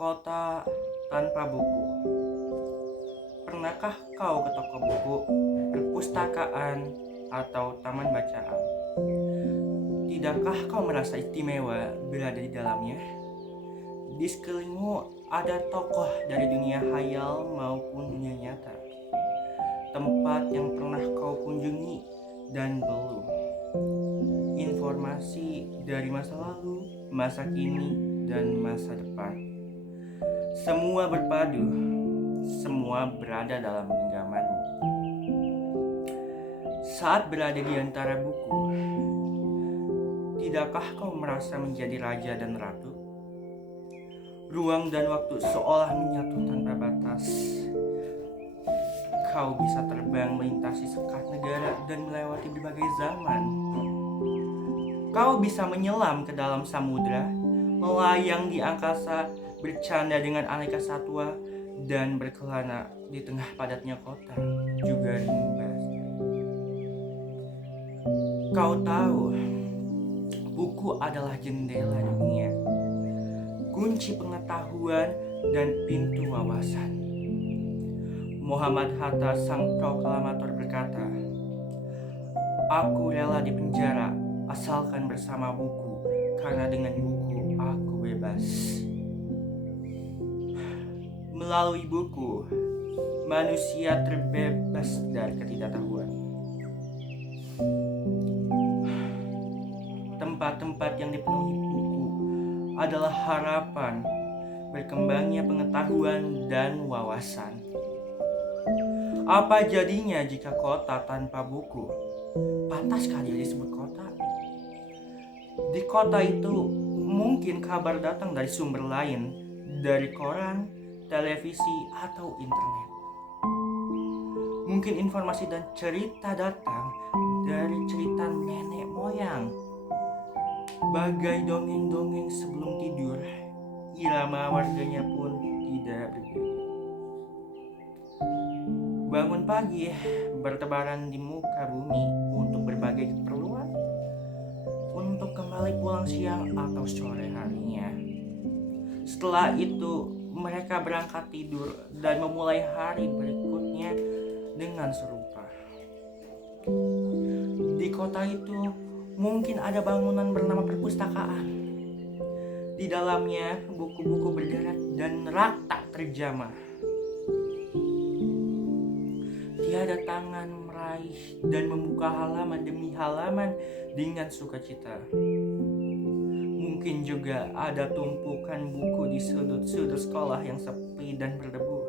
Kota tanpa buku. Pernahkah kau ke toko buku, perpustakaan, atau taman bacaan? Tidakkah kau merasa istimewa berada di dalamnya? Di sekelilingmu ada tokoh dari dunia hayal maupun dunia nyata. Tempat yang pernah kau kunjungi dan belum. Informasi dari masa lalu, masa kini, dan masa depan. Semua berpadu, semua berada dalam genggamanmu. Saat berada di antara buku, tidakkah kau merasa menjadi raja dan ratu? Ruang dan waktu seolah menyatu tanpa batas. Kau bisa terbang melintasi sekat negara dan melewati berbagai zaman. Kau bisa menyelam ke dalam samudra, melayang di angkasa, bercanda dengan aneka satwa, dan berkelana di tengah padatnya kota, juga rimba. Kau tahu, buku adalah jendela dunia, kunci pengetahuan, dan pintu wawasan. Muhammad Hatta, sang proklamator, berkata, "Aku rela di penjara asalkan bersama buku, karena dengan buku aku bebas." Melalui buku, manusia terbebas dari ketidaktahuan. Tempat-tempat yang dipenuhi buku adalah harapan berkembangnya pengetahuan dan wawasan. Apa jadinya jika kota tanpa buku? Pantaskah dia disebut kota? Di kota itu mungkin kabar datang dari sumber lain, dari koran, televisi, atau internet. Mungkin informasi dan cerita datang dari cerita nenek moyang. Bagai dongeng-dongeng sebelum tidur, irama warganya pun tidak berbeda. Bangun pagi, bertebaran di muka bumi untuk berbagai keperluan, untuk kembali pulang siang atau sore harinya. Setelah itu, mereka berangkat tidur dan memulai hari berikutnya dengan serupa. Di kota itu, mungkin ada bangunan bernama perpustakaan. Di dalamnya, buku-buku berderet dan rak tak terjamah. Tiada tangan meraih dan membuka halaman demi halaman dengan sukacita. Mungkin juga ada tumpukan buku di sudut-sudut sekolah yang sepi dan berdebu.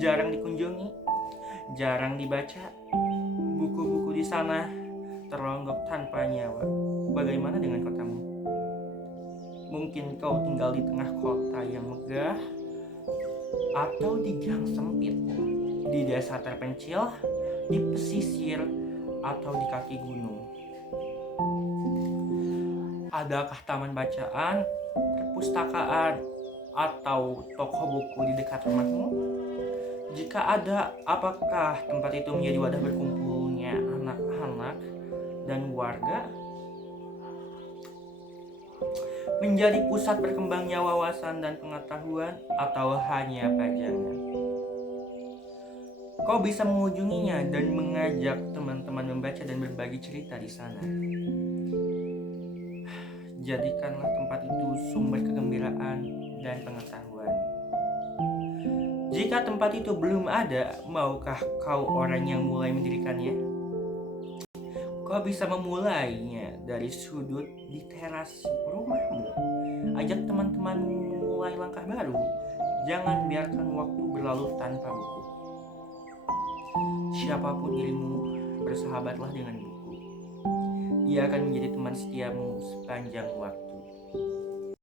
Jarang dikunjungi, jarang dibaca. Buku-buku di sana teronggok tanpa nyawa. Bagaimana dengan kotamu? Mungkin kau tinggal di tengah kota yang megah, atau di gang sempit, di desa terpencil, di pesisir, atau di kaki gunung. Adakah taman bacaan, perpustakaan, atau toko buku di dekat rumahmu? Jika ada, apakah tempat itu menjadi wadah berkumpulnya anak-anak dan warga? Menjadi pusat berkembangnya wawasan dan pengetahuan, atau hanya pajangan? Kau bisa mengunjunginya dan mengajak teman-teman membaca dan berbagi cerita di sana. Jadikanlah tempat itu sumber kegembiraan dan pengetahuan. Jika tempat itu belum ada, maukah kau orang yang mulai mendirikannya? Kau bisa memulainya dari sudut di teras rumahmu. Ajak teman-temanmu memulai langkah baru. Jangan biarkan waktu berlalu tanpa buku. Siapapun dirimu, bersahabatlah dengan buku. Dia akan menjadi teman setiamu sepanjang waktu.